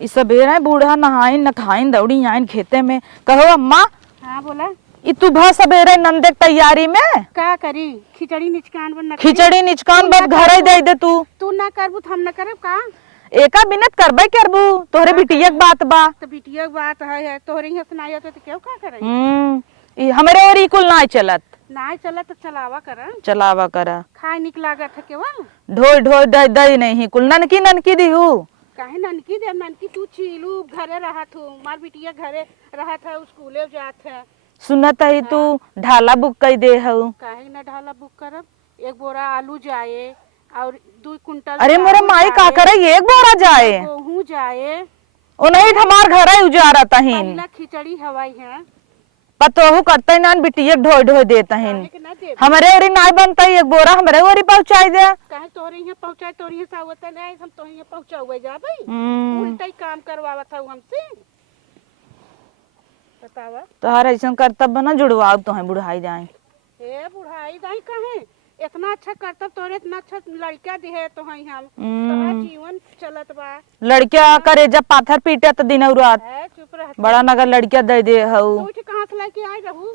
इस सबेरे बूढ़ा नहाइन न खाइन दौड़ी आइन खेते में। कहो अम्मा। हाँ बोला। तू भा सबेरे नंदे तैयारी में का करी खिचड़ी निचकान बन खिचड़ी निचकान बस घर ही दे तू ना करबू तो हम ना करब का। एका बिनत करबे करबू तोहरे बिटिया के बात बा। तो बिटिया के बात है तोहरे यहाँ सुनाई तो क्यों का करे। हमरे और कुल ना चलत ना चलत तो चलावा करा खाए निक लागत है केवल ढोई ढोई दई नहीं कुल ननकी दिहू। काहे ननकी तू छीलू घरे रहत हो मार बिटिया घरे रहत है स्कूले जात है। सुनत है तू ढाला बुक कर दे हऊ। काहे ना ढाला बुक करब। एक बोरा आलू जाए और 2 कुंटल। अरे मोरे माई का करे एक बोरा जाए गेहूं जाए उन्हीं हमार घर ही उजारा तहिन खिचड़ी हवाई है पतोहू करते ना बिटिया ढोई ढोई देता हमरे ओरी नाई बनता एक बोरा हमरे ओरी पहुंचाई दे। काहे तोरे यहाँ पहुंचाए तोरे यहाँ सावत नहीं हम तोरे यहाँ पहुंचावे जाबे उल्टा ही काम करवावत हऊ हमसे। बतावा तोहर ऐसा कर्तव्य ना जुड़वाओ तो है बुढ़ाई जाए। ए बुढ़ाई जाई काहे इतना अच्छा कर्तव्य तोरे इतना अच्छा लड़का दिहे तो हई हम तोहरा जीवन चलत बा। लड़किया करे जब पाथर पीटे तो दिन रात चुप रह बड़ा नगर लड़किया दे दे हऊ। तू कहां से लेके आई रहू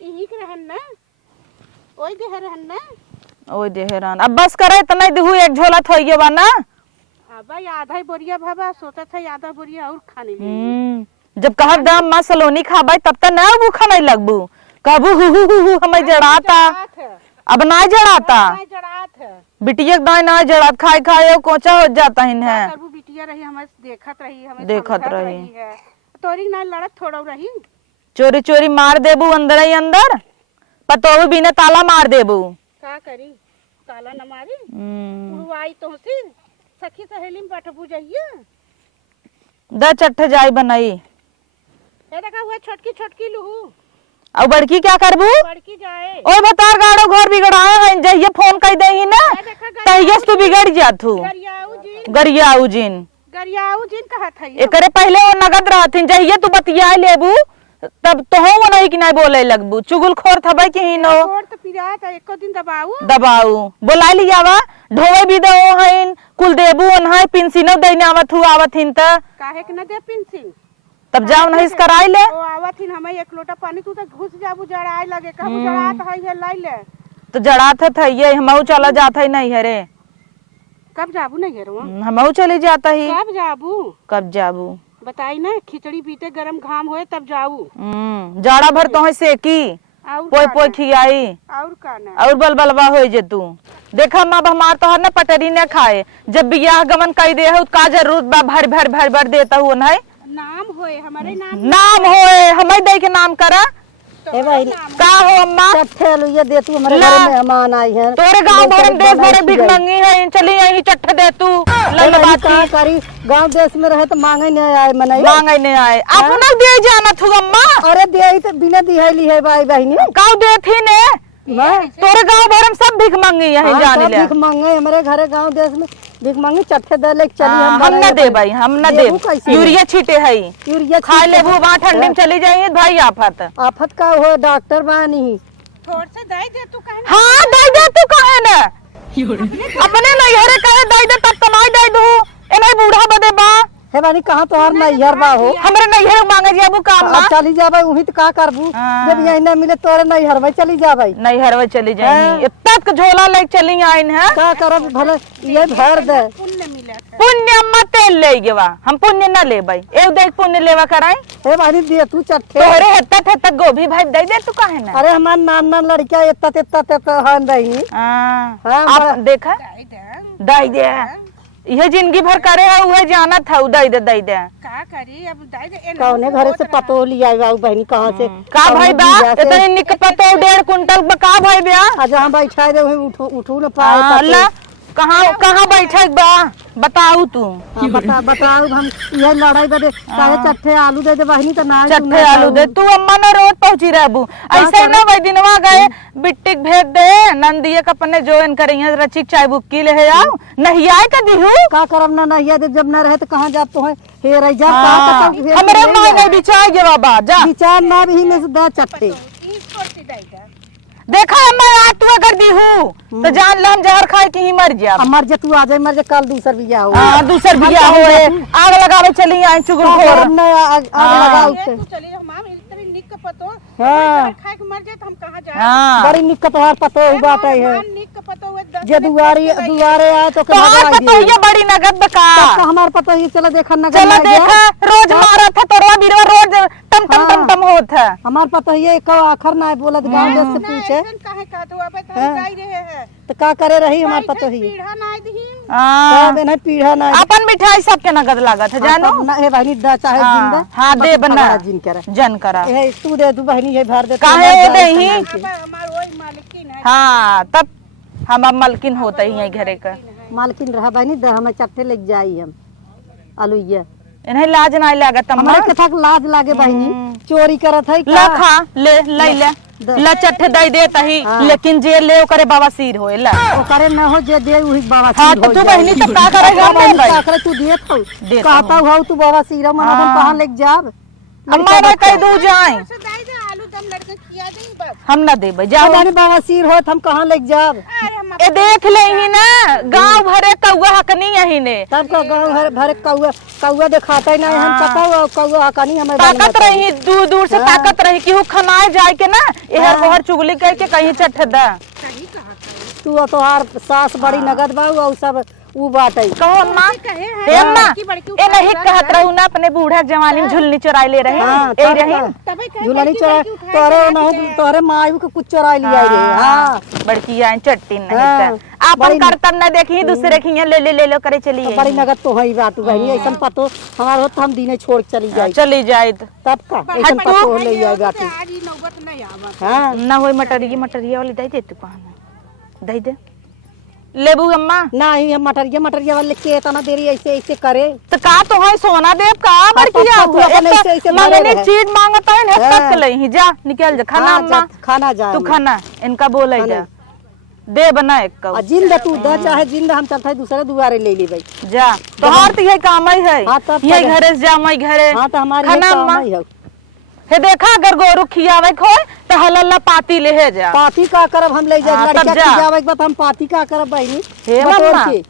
यही के रहन ना ओई देह रहन ना ओई देहरान अब बस करे इतना दिहू एक झोला थोइए बा ना। अब आधा बोरिया भाबा सोचा था आधा बोरिया और खाने में। जब कहब दाम मां सलोनी खाबे तब तक ना भूखा नहीं लगबू कहबू हु हमें जड़ाता अब ना जड़ाता बिटिया दाई ना जड़ात खाए खाए कोचा हो जाता हिन है। बिटिया रही हमें देखत रही तोरी ना लड़त थोड़ा रही चोरी चोरी मार देबू अंदर ही अंदर पतोहू बिना ताला मार देबू का करी ताला न मारी उड़वाई तो से सखी सहेली में बैठबू जाइए द चट्ठ जाई बनाई ए देखा हुआ छोटकी लूहू और बड़की क्या करबू बड़की जाए ओए बतार गाड़ो घर बिगड़ाए हैं जइए फोन कर दे ही ना तहियस तू बिगड़ जाथू गरियाऊ जिन कहत है एकरे पहले वो नगद रहथिन जइए तू बतिया लेबू तब तो हो नहीं कि नहीं बोले लगबू चुगलखोर थबे कि ही नो तो पिरात एको दिन दबाऊ बोला लियावा ढोवे भी दो हइन कुल देबू ओनहाय पिंसिनो देने आवत हु आवत हिन त काहे के न दे पिंसिन तब जाओ नहीं कराई ले ओ आवत हिन हमें एक लोटा पानी तू तो घुस जाबू जड़ाई लगे कहबू जड़ात है लाई ले तो जड़ात है ये हमहू चला जाता ही नहीं है रे। कब जाबू नहीं है रो हमहू चली जाता ही कब जाबू बताई ना खिचड़ी पीते गरम घाम होए तब जाऊ जाड़ा भर तो है सेकी पोई पोई खियाई और का ना और बलबलवा हो जे तू देखा माँ हमार तो हर ना पटरी न खाए जब बियाह गमन कई दे हो का जरूरत बा भर भर देता हूँ ना नाम होए हमारे नाम होए हमें दे के नाम करा ए भाई का हो अम्मा चट्ठे लुइया दे तू हमारे घर में मेहमान आई है तोरे गांव भर में देश भर भिख मंगी है चली यही चट्ठ दे तू ललबात का करी गांव देश में रहे तो मांगे नहीं आए मनाई मांगे नहीं आए अपना दे जाना तू अम्मा अरे दे तो बिना दिहाली है भाई बहनी का दे थी ने तोरे गांव भर में सब भिख मंगी यही जाने ले भिख मांगे हमारे घरे गांव देश में भिख मांगी चट्ठे दे ले चली हम न दे भाई हम न दे यूरिया छीटे है यूरिया खा ले वो वहां ठंडी में चली जाइए भाई आफत का हो डॉक्टर बानी थोड़ से दे दे तू कहे हां दे तू कहे ना अपने नहीं हरे कहे दे तब तो नहीं दे दू ए नहीं बूढ़ा बदे बा हे बानी कहां तोहर नैहर बा हो हमरे नैहर मांगे जाबू काम ना चली जाबे उही तो का करबू जब यही ना मिले तोरे नैहर में चली जाबे नैहर में चली जाई इतना का झोला ले चली आइन है का करब भले ये भर दे पुण्य मिला पुण्य मत ले गेवा हम पुण्य न लेबै एक देख पुण्य लेवा कराई हे बानी दे तू चट्ठे तोरे हेत्ता गोभी भाई दे तू काहे ना अरे हमार नान लड़का एत्ता हन दही हां आप देखा दई दे ये जिंदगी भर करे है उहे जाना था दई दे का करी अब दई दे कौने घरे से पतो लिया बाबू बहनी कहां से का भाई बा इतने निक पतो 1.5 कुंटल का भाई बा जहां बैठा दे उठू न पाए अल्लाह कहां बैठे बा बताऊ तू बताओ हम ये लड़ाई बदे काहे चट्ठे आलू दे दे बहनी त ना चट्ठे आलू दे तू अम्मा ने रोज पहुंची रहबू ऐसे ना वही दिनवा गए बिट्टिक भेज दे नंदिए का अपने जोइन करिए रचिक चाय बुक की ले आओ नहीं आए का दिहू का करब ना नहीं दे जब ना रहे तो कहां जात तो है हे रह जा का हमरे मां ने बिचार के बाबा जा विचार ना भी में से दा चट्ठे देखा मैं आज तू अगर दी हूँ तो जान ला हम जहर खाए के ही मर जा। मर जा तू आ जाए, मर जा, कल दूसर बिया हो। दूसर बिया हो आग लगावे चली आए चुगल खोर आग लगा उससे। तू चली हम इतनी निक का पतो हाँ। खाए के मर जाए तो हम कहां जाए। बड़ी निक तोहार पतो हो बात है निक का पतो हुए जे दुआरे आए तो तोहार पतो ये बड़ी नगद बका। हमार पतो ही चलो देखा नगर चलो देखा रोज मारा था तोरवा बीरवा रोज टम टम टम टम होत है। हमार पतो ही एक आखर ना बोलत गांव देश से पूछे काहे का तो अब तो हम गाई रहे हैं तो का करे रही हमार पतो ही पीढ़ा ना दी सब नहीं पीढ़ा ना अपन मिठाई सबके नगद लागत है जानो ना हे बहनी दा चाहे जिंदा हाँ दे बना जिन करे जन करा ए तू दे तू बहनी ये भर दे काहे नहीं हमार वही मालिकिन है। हाँ तब हम अब मलकिन होता ही है घरे का मालकिन रहा बहनी दा हमें चट्टे लेके जाई हम आलूया इन्हें लाज नहीं लागत हमारे के थक लाज लागे बहनी चोरी करत है ला खा ले ले ला चट्टे दे देता ही लेकिन जे ले ओकरे बवासीर होए ला ओ करे न हो जे दे वही बाबा हाँ तो तू बहनी तो का करेगा का करे तू देत हो कहता हो तू बाबा सीरा मन हम कहां लेके जाब अम्मा ने कह दू जाए से दाई दे आलू दम लड़के किया दे बस। हम ना देबे जाओ जाने बाबा सीर होत हम कहां लेके जाब अरे हम ए देख ले ही ना गांव भरे कौआ हकनी यही ने तब का गांव भर कौआ दिखाता ही नहीं हम पता हो कौआ हकनी हमें ताकत रही दूर दूर से ताकत रही कि खनाए जाए के ना एहर बोहर चुगली कह के कहीं चट्ठ दा सही कहा तू तोहार सास बड़ी नगद बा और सब ऊ बात है कहो अम्मा कहे हे अम्मा ए नहीं कहत रहू ना अपने बूढ़ा जवानी में झुलनी चुराई ले रहे ए रही तबे कहे झूला नहीं चोरा तोरे न तोरे मायू के कुछ चोराई लिया रे हां बड़की आई चट्टी नहीं त आपन करतन न देखी दूसरे खिया ले लो करे चली बड़ी नगद तो है बात बहनी ऐसन पतो हमार होत हम दिने छोड़ के चली जाई चली जाए तब का ऐसन पतो ले जाए बात आज ही नौबत नहीं आवत। हां ना होई मटरिया वाली दे तू पान दे दे लेबू अम्मा नहीं हम मटरिया वाले के तना देरी ऐसे करे तो का तो है सोना देव का बड़किया तू अपन ऐसे मंगनी चीज मांगता है ना तक लही जा निकल जा खाना अम्मा खाना जा तू खाना इनका बोले जा दे बना एक का जिंद तू द चाहे जिंद हम चलते दूसरे दुआरे ले ली भाई जा तोहार तो ये काम ही है ये घरे से जा मैं घरे हां तो हमारे खाना अम्मा ही है हे देखा अगर गोरु खियावे खोय तो हलल्ला पाती ले जा पाती का करब हम ले जाए हाँ, लड़का तब जा। खियावे के बाद हम पाती का करब बहनी हे बटोर मम्मा के।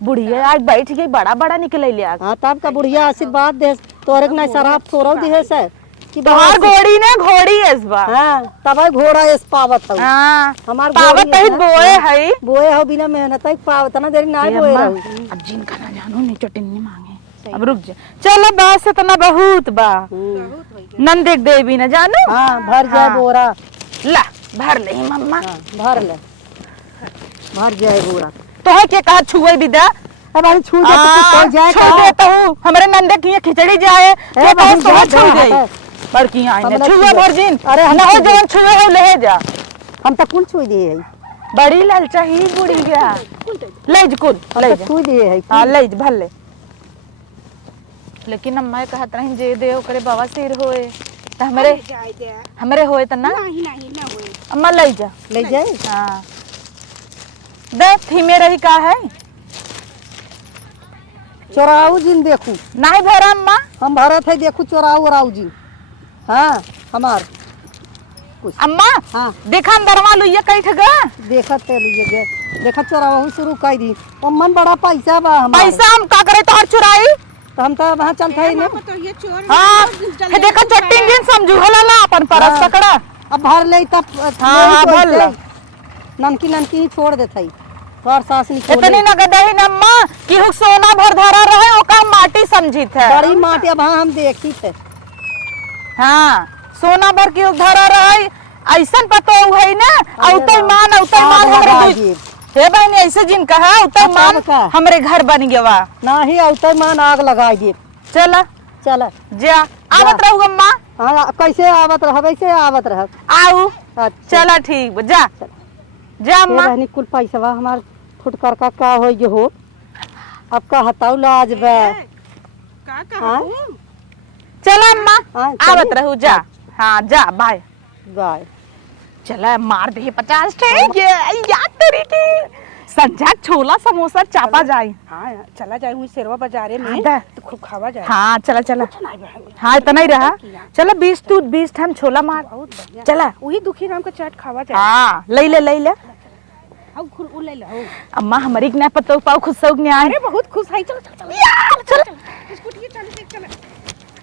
बुढ़िया आज बैठ गई बड़ा बड़ा निकले ले आ हाँ तब का बुढ़िया आशीर्वाद दे तोरे के नहीं शराब थोड़ा दिहे से कि तोहार घोड़ी ने घोड़ी है इस बार हां तब घोड़ा इस पावत हो हां हमार पावत ही बोए है बोए हो बिना मेहनत ही पावत ना देरी ना बोए रहो अब जिन खाना जानो नहीं चटनी मांगे अब रुक जा चलो बस इतना बहुत बा नंदेक देवी न जानो हां भर जाए बोरा ला भर ले मम्मा भर ले भर जाए बोरा तो है के कहा छुए विदा अब अरे छू दे तो जाए छू देता हूँ हमारे नंदे की खिचड़ी जाए ए तो बहन छू गई बड़की आई ने छुए भरजिन अरे न हो जवन छुए हो ले जा हम तो कुल छू दिए है बड़ी लालचा ही बुढ़ी गया ले जा कुल ले जा छू दिए है हां ले जा भर ले लेकिन अम्मा कहत रही जे देव करे बाबा सिर होए त हमरे होए त ना नहीं नहीं ना होए अम्मा ले जा ले जाए हां देख थी मेरे ही का है चोराऊ जिन देखू नहीं भरा अम्मा हम भरत है देखू चोराऊ राऊ जी हाँ हमार अम्मा हाँ देखा अंदरवा लुइया कैठ गा देखत है लिए गे देखत चोराऊ शुरू कर दी मन बड़ा पैसा बा हमार पैसा हम का करे तोहर चुराई तो हम तो वहाँ चलते ही ना तो ये चोर हां हे देखा चट्टी दिन समझू हला ला अपन परस पकड़ा अब भर ले तब हाँ, भर ले। ननकी ननकी ही छोड़ देते ही और सास निकोले इतनी नगद है न अम्मा कि हुक सोना भर धरा रहे ओका माटी समझी थे बड़ी माटी अब हाँ हम देखी थे हां सोना भर की हुक धरा रहे ऐसन पतो है ना औतै मान हमरे दुई हे बहनी ऐसे जिन कहा औतै मान हमरे घर बन गवा ना ही औते मान आग लगा दिए चला चल जा आवत रहू अम्मा हाँ कैसे आवत रह वैसे आवत रह आऊ अच्छा चला ठीक बा, जा जा अम्मा रहनी कुल पैसा हमार फुटकर का हो जो हो अब का हताऊ लाज बे का कहूं चला अम्मा हाँ, आवत रहू जा हाँ जा बाय गाय चला मार दे 50 ठे ये याद तेरी की संझा छोला समोसा चापा जाए। हाँ चला जाए हुई शेरवा बाजारे में हाँ, तो खूब खावा जाए। हाँ चला चला। कुछ नहीं बहन, हाँ इतना ही रहा। चलो 20 ठन छोला मार। बहुत बढ़िया। चला। वही दुखी राम का चाट खावा जाए। हाँ ले ले अब खुल ले लो। अम्मा हमारी के ना पतो पाव खुद सौग ने आए। अरे बहुत खुश है। चलो चलो चलो। यार चल